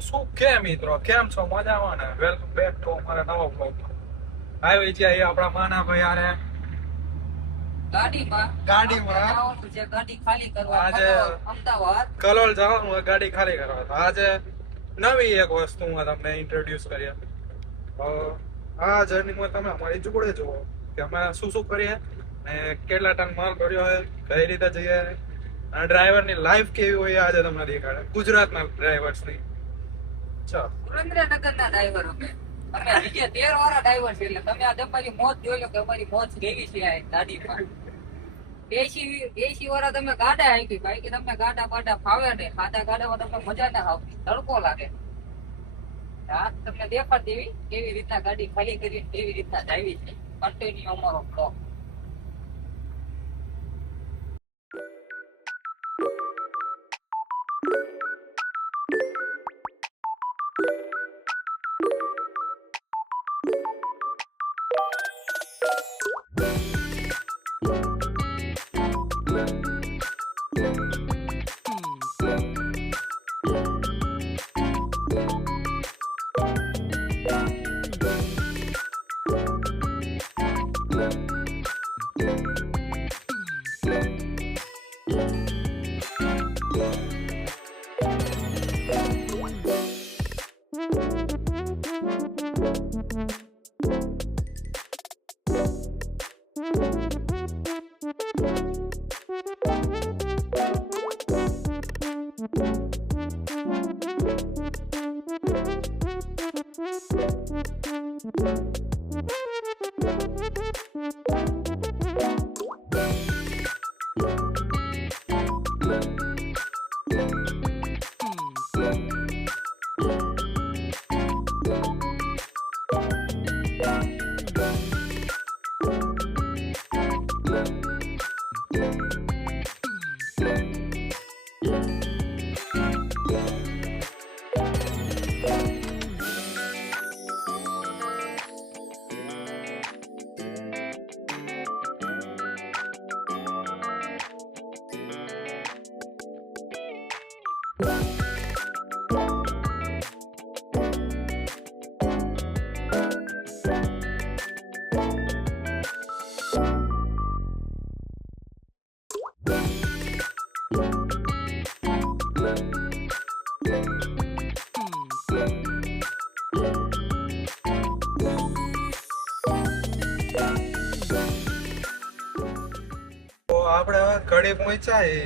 શું કે મિત્રો કેમ છો મજામાં ને વેલકમ બેક ટુ અમારા નવા બ્લોગ આવી છે એ આપણા માના ભાઈ આરે ગાડીમાં જવાનું છે, ગાડી ખાલી કરવા આજે અમદાવાદ કલોલ જવાનું હોય ગાડી ખાલી કરવા તો આજે નવી એક વસ્તુ હું તમને ઇન્ટ્રોડ્યુસ કરીએ આ જર્નીમાં તમે અમારી જોડે જુઓ કે અમે શું શું કરીએ ને કેટલા ટન માલ ભર્યો હોય કઈ રીતે જઈએ અને ડ્રાઈવરની લાઈફ કેવી હોય આજે તમને દેખાડે ગુજરાતના ડ્રાઈવર્સની સુરેન્દ્રનગર ના ડ્રાઈવર અમે બીજે 13 વાળા ડ્રાઈવર છે એટલે તમે આજે અમારી મોજ જોઈ લો કે અમારી મોજ કેવી છે આ ગાડીમાં. એસી વાળા તમે ગાડા હાકી ભાઈ કે તમને ગાડા બાડા ફાવે ને સાદા ગાડામાં તમને મજા ના આવતી, તડકો લાગે. આ તમને દેખાડ દેવી કેવી રીતના ગાડી ખાલી કરી કેવી રીતના ડ્રાઈવી છે. કન્ટિન્યુ અમારો બ્લોગ. આપણે હવે કડી પહોંચ્યા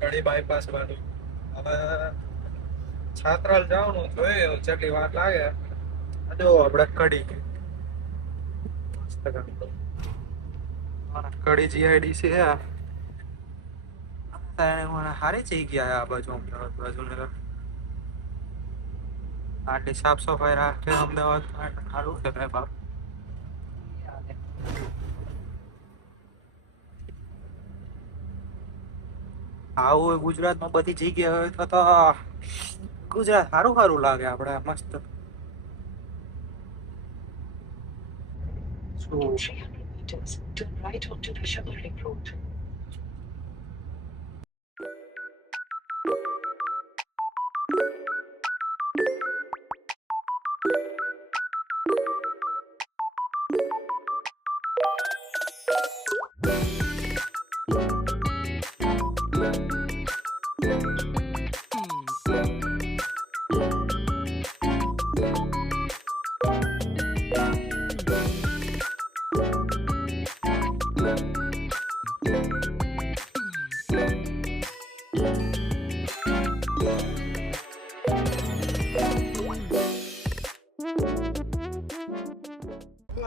કડી બાયપાસ બાજુ હવે છાત્રાલ જવાનું જોઈએ જેટલી વાર લાગે જો આપણે કડી કડી જીઆઈડીસી છે સારી જગ્યા આ બાજુ અમદાવાદ બાજુ આટલી સાફ સફાઈ રાખે અમદાવાદ સારું છે ભાઈ બાપ. આવું ગુજરાતમાં બધી જગ્યા હોય તો ગુજરાત સારું સારું લાગે આપણે મસ્ત. In 300 meters, turn right onto the Sugarlake Road.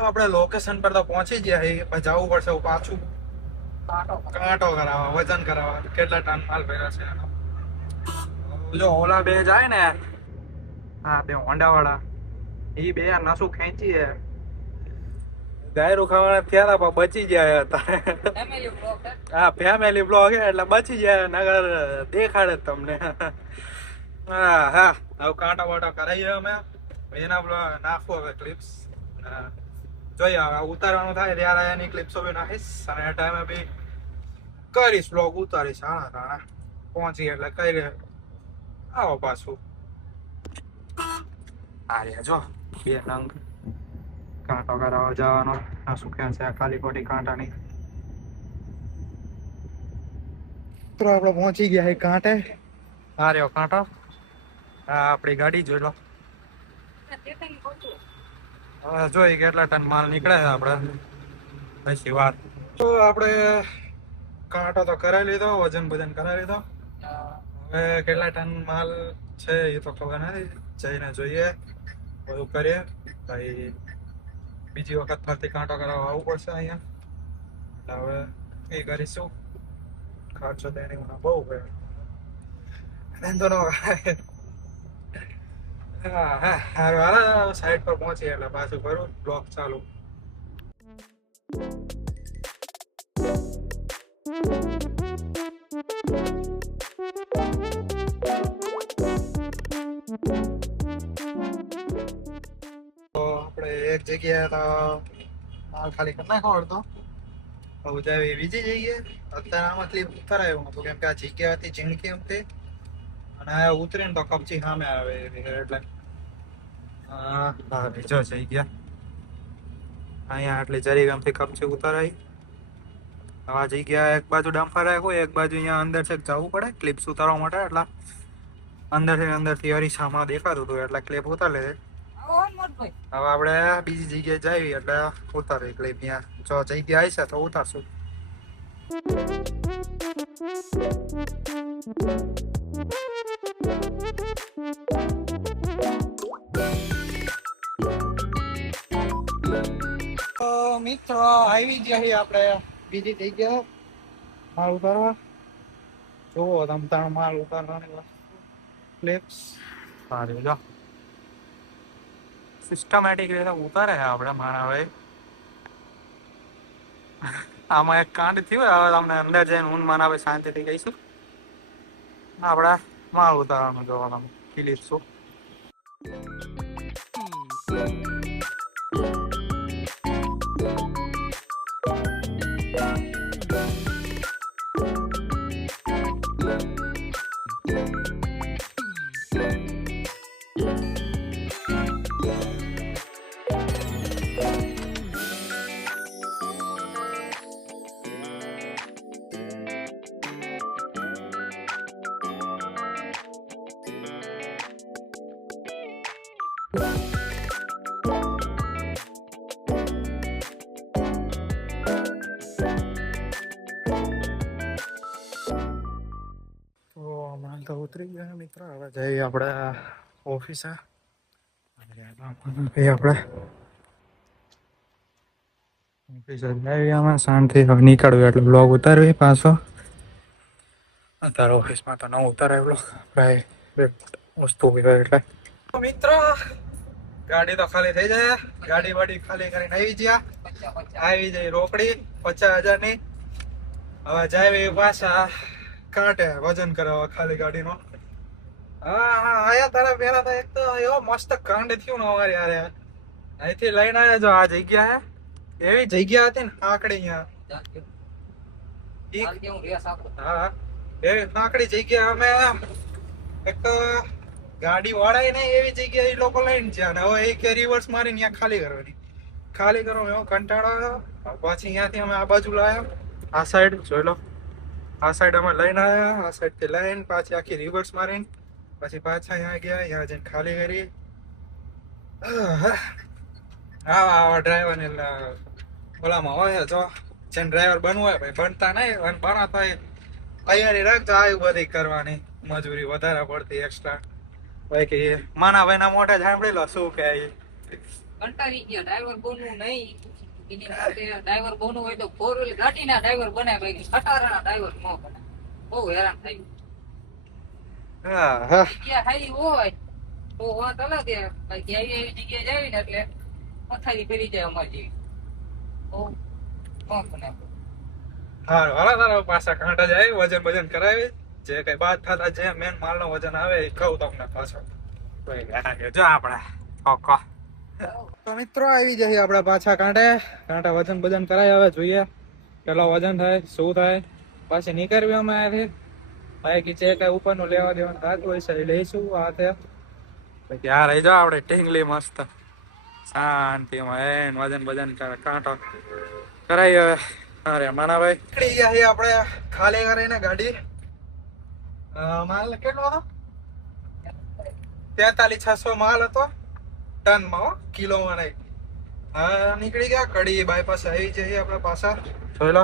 આપણે લોકેશન પર તો પહોંચી ગયા પણ જવું પડશે પાછું કાંટો કરાવવા વજન કરાવવા કેટલા ટન માલ ભર્યો છે જો ઓલા બે જાય ને હા બે હોન્ડા વાળા એ બે નસું ખેંચીએ ગાયરું ખાવાના થયા પણ બચી ગયા હતા. હા ફેમિલી બ્લોગ એટલે બચી જાય નગર દેખાડે તમને. હા હા હવે કાંટા વાટા કરાવીએ અમે એના બ્લોગ નાખવું હવે ક્લિપ્સ જોઈએ હવે ઉતારવાનું થાય ત્યારે એની ક્લિપ્સો બી નાખીશ અને એ ટાઈમે બી કરીશ બ્લોગ ઉતારીશ. હા રાણા પહોંચી એટલે કઈ રે આવો પાછું આ રહ્યા જો 2 નંગ કાંટો કરાવવા જવાનો. આ શું ક્યાં છે આ ખાલી ખોટી કાંટાની. તો આપણે પહોંચી ગયા છે કાંટે. આ રહ્યો કાંટો. આ આપણી ગાડી જોઈ લો. હવે જોઈ કેટલા ટન માલ નીકળે છે આપણે પછી વાત. તો આપણે કાંટો તો કરાવી લીધો, વજન બજન કરાવી લીધો. હવે કેટલા ટન માલ છે એ તો ખબર નથી, જઈને જોઈએ બધું કરીએ. ભાઈ બીજી વખત ફરતી કાંટો કરાવવા આવવું પડશે અહીંયા. એટલે હવે એ કરીશું. ખર્ચો તેની બહુ ગયો. તો હા હારા સાઈડ પર પહોંચીએ એટલે પાછું કરું બ્લોક ચાલુ. તો આપણે એક જગ્યાએ તો માલ ખાલી કરી નાખો અડધો. હવે જાય બીજી જગ્યાએ. અત્યારે આમાં ક્લિપ ઉતરાયું હતું કેમ કે આ જગ્યા હતી ઝીણકી એમથી, અને આ ઉતરીને તો કપચી સામે આવે એટલે હા બીજો જગ્યા અહીંયા આટલી જરી ગામથી કપચી ઉતરાઈ. આ જગ્યા એક બાજુ ડમ્ફર રાખ્યું, એક બાજુ અહીંયા અંદર છે જવું પડે ક્લિપ્સ ઉતારવા માટે. એટલે અંદરથી અરીસામાં દેખાતું હતું એટલે ક્લિપ ઉતારી લે. હવે આપણે બીજી જગ્યાએ જઈએ એટલે ઉતારી ક્લિપ. અહીંયા જો જગ્યા આવી છે તો ઉતારશું. તો મિત્રો આવી ગયા આપણે બીજી જગ્યા માલ ઉતારવા. જોવો તમ તાણ માલ ઉતારવાની ક્લિપ્સ સારી જો સિસ્ટમેટિક રીતે ઉતારે છે આપણે મારા ભાઈ. આમાં એક કાંડ થયું. હવે તમને અંદર જઈને હું મારા ભાઈ શાંતિથી કહીશું. આપણે માલ ઉતારવાનું જોવાનું ક્લિપ્સો. માલ તો ઉતરી ગયા મિત્ર. હવે જઈએ આપણે ઓફિસે. આપણે ઓફિસે જઈએ અમે શાંતિ. હવે નીકળ્યું એટલે બ્લોગ ઉતારવી પાછો. અત્યારે ઓફિસમાં તો ન ઉતારે બ્લોગ પ્રાય વસ્તુ હોય એટલે. મિત્રો ગાડી તો ખાલી થઈ જાય. ગાડી વાડી ખાલી કરીને આવી જાય રોકડી 50,000 ની. હવે જાય પાછા કાંટે વજન કરાવવા ખાલી ગાડીનો. આયા તારા પેલા તો એક તો એવો મસ્ત કાંડ થયું ને અમારી યારે. અહીંથી લઈને આવ્યા જો આ જગ્યા હે એવી જગ્યા હતી ને આંકડી અહીંયા. હા એવી આંકડી જગ્યા અમે એક તો ગાડી વાળાય ને એવી જગ્યાએ એ લોકો લઈને ગયા ને હવે એ કે રિવર્સ મારીને ત્યાં ખાલી કરવાની. ખાલી કરવાનો એવો કંટાળો આવ્યો. પછી અહીંયાથી અમે આ બાજુ લાવ્યા. આ સાઈડ જોઈ લો. આ સાઈડ અમે લઈને આવ્યા. આ સાઈડ થી લઈને પાછી આખી રિવર્સ મારીને પછી પાછા અહીંયા ગયા. અહીંયા જઈને ખાલી કરી. હા ડ્રાઈવર ને ઓલામાં હોય જો જેને ડ્રાઈવર બનવું હોય ભાઈ બનતા નહીં. અને બના તો તૈયારી રાખજો આવી બધી કરવાની. મજૂરી વધારે પડતી એક્સ્ટ્રા. ભાઈ કે માના ભાઈ ના મોઢે સાંભળી લો શું કે કંટાળી ગયા. ડ્રાઈવર બનવું નહીં. એની માટે ડ્રાઈવર બનવું હોય તો 4 વ્હીલ ગાડીના ડ્રાઈવર બનાય, ભાઈ ખટારાના ડ્રાઈવર ન બનાય. બહુ હેરાન થાય. જગ્યા ખાલી હોય તો વાત અલગ છે. ભાઈ એવી જગ્યાએ જાવી ને એટલે પથારી ફેરી જાય અમારી જેવી. હા તારા પાછા કાંટા જાય વજન બજન કરાવી. જે કઈ બાદ થતા જે મેન માલ નો વજન આવે એ કહું તમને પાછો. જો આપણે તો મિત્રો આવી જઈએ આપણે પાછા કાંટા વજન બજન કરાય. હવે જોઈએ કેટલો વજન થાય શું થાય. પાછી નીકળવી અમે અહીંયાથી. ભાઈ કે જે કઈ ઉપરનું લેવા દેવાનું થતું હોય છે એ લઈશું. આ તે પછી આ રહી જાઓ આપણે ઢીંગલી મસ્ત શાંતિમાં એન વજન કાંટો કરાઈ હવે. અરે માનાભાઈ નીકળી ગયા છીએ આપણે ખાલી કરીને ગાડી. માલ કેટલો હતો? 4300 માલ હતો ટનમાં હો, કિલોમાં નહીં. હા નીકળી ગયા કડી બાયપાસ આવી જઈએ આપણે પાછા. જોઈ લો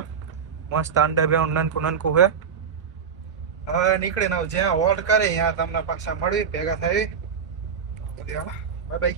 મસ્ત અંડરગ્રાઉન્ડ નનકું નનકું છે. હવે નીકળીને જ્યાં હોલ્ડ કરે ત્યાં તમને પાછા મળવી ભેગા થઈ. Bye bye.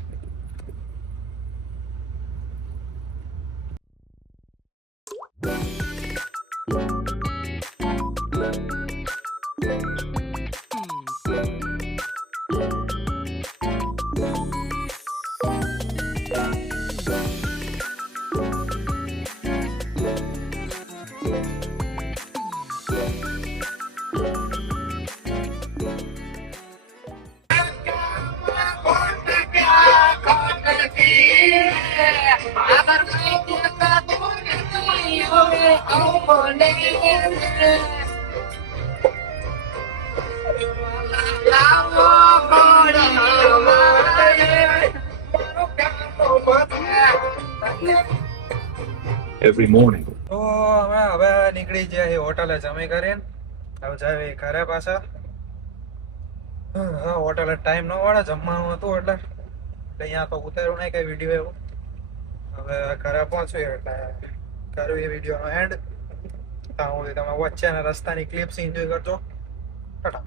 every morning. તો અમે હવે નીકળી ગયા એ હોટલે જમી કરીને હવે જાય ઘરે પાછા. હા હોટલે ટાઈમ ન વાળે જમવાનું હતું એટલે અહીંયા તો ઉતાર્યું નહીં કઈ વિડીયો એવું. હવે ઘરે પહોંચ્યું એટલે કર્યું એ વિડીયોનો એન્ડ. ત્યાં સુધી તમે વચ્ચે અને રસ્તાની ક્લિપ્સ એન્જોય કરજો. ટાટા.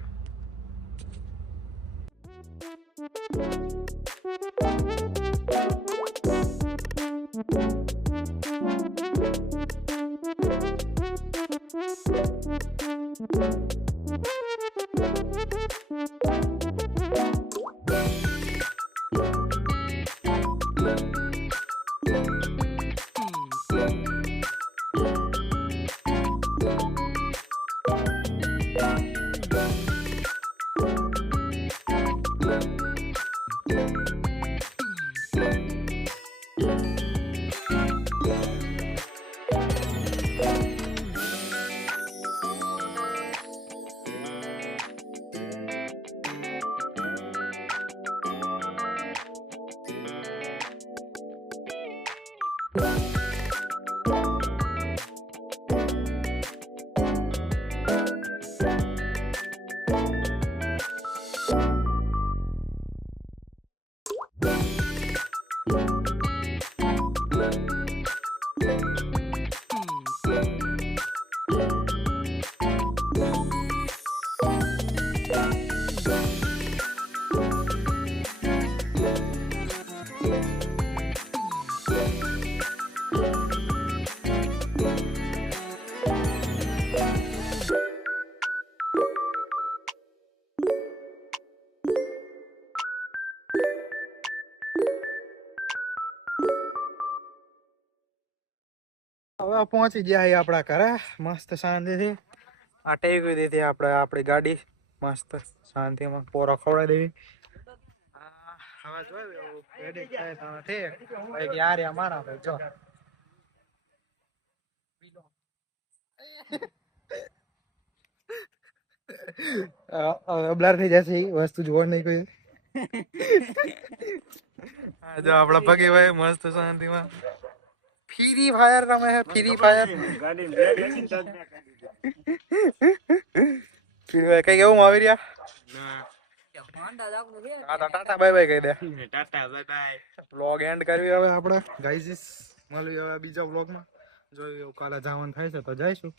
હવે પહોંચી ગયા આપણા ઘરે મસ્ત શાંતિથી. આ ટેવી દીધી આપણે આપણી ગાડી મસ્ત શાંતિમાં પોરો ખવડાવી દેવી. હવે જોયું એવું edit થાય તો ઠીક. ભાઈ યાર અમારા ભાઈ જો બ્લર થઈ જશે ઈ વસ્તુ જોવા નહીં કોઈ. જો આપણા ભગીભાઈ મસ્ત શાંતિમાં ફ્રી ફાયર રમે છે. ફ્રી ફાયર કઈ કેવું આવી રહ્યા? હા તો ટાટા બાય બાય કહી દે. Tata bye bye. Vlog end કરવી હવે આપણે ગાઈઝ. મળવી હવે બીજા વ્લોગમાં. જોઈએ કાલે જવાનું થાય છે તો જઈશું.